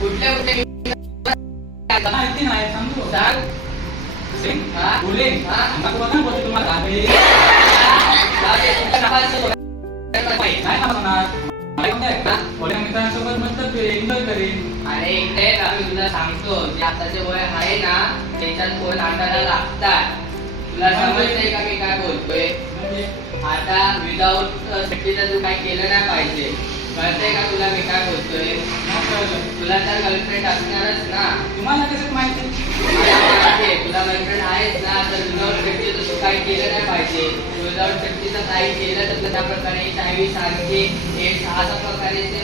कुठल्या गेलं तीन टाकले सांग जाऊ दे, तुझ्या नावाचं सोड. अरे इकडे ना मी तुला सांगतो जे आताचे वय आहे ना त्याच्यात कोण नाटाला लागतात. तुला का मी काय बोलतोय? आता विदाऊट सेफ्टीचं तू काय केलं नाही पाहिजे. कळतंय का तुला मी काय बोलतोय? तुला तर गर्लफ्रेंड असणारच ना. तुम्हाला कसं माहिती? तुला गर्लफ्रेंड आहेच ना तर विदाऊट सेफ्टीचं तू काही केलं नाही पाहिजे. सेफ्टीचं काही केलं तर त्या प्रकारे एच आय व्ही सारखे एड्स अशा प्रकारे ते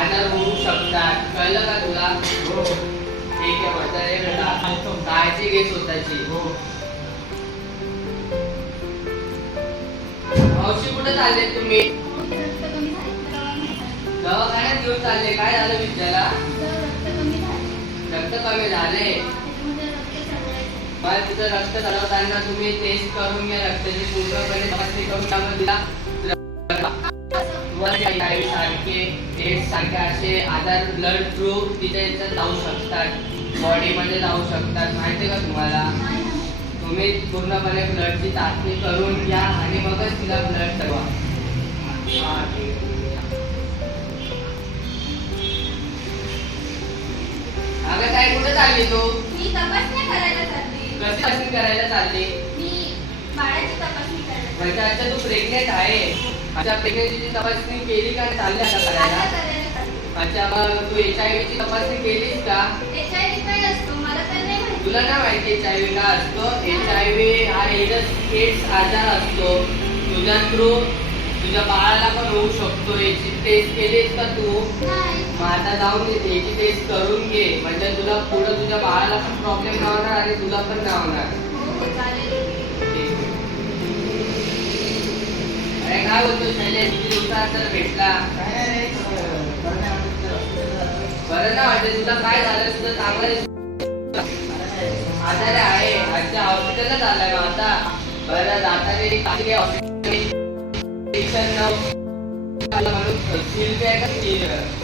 आजार होऊ शकतात. कळलं का तुला? ठीक आहे बेटा. काळजी घे स्वतःची. मावशी कुठे चालले तुम्ही? दवाखान्यात घेऊन चालले. काय झालं विद्याला रक्त कमी झाले. मग तिथं रक्त चढवताना तुम्ही टेस्ट करून घ्या रक्ताची तपासणी करून सारखे एड्स सारखे असे आजार ब्लड थ्रू तिथे जाऊ शकतात. बॉडीमध्ये जाऊ शकतात. माहिती का तुम्हाला? तुम्ही पूर्णपणे ब्लडची चाचणी करून घ्या आणि मगच तिला ब्लड ठरवा. ठीक अगं काय कुठे चालली तू? मी तपासण्या करायला कशी चाचणी करायला चालली? तपासणी म्हणजे अच्छा तू प्रेग्नेंट आहे. अच्छा प्रेग्नेन्सीची तपासणी केली का? चालली आता आता करायला? अच्छा मग तू एच आय ची तपासणी केलीस का? तुला काय माहिती एच आय व्ही का असतो? एच आय व्ही हा एडस एड्स आजार असतो. तुझ्या थ्रू तुझ्या बाळाला पण होऊ शकतो याची टेस्ट केलीस का तू? मग आता जाऊन याची टेस्ट करून घे. म्हणजे तुला पुढे तुझ्या बाळाला पण प्रॉब्लेम नाही होणार आणि तुला पण नाही होणार. हो. अरे काय बोलतो शैलेश? किती दिवसानंतर भेटला? बरं ना वाटत तुला काय झालं? तुझं चांगलं दिसतं. आजारी आहे. अच्छा हॉस्पिटलला झालाय मग आता. बरं जाताना काही शिल्पी आहे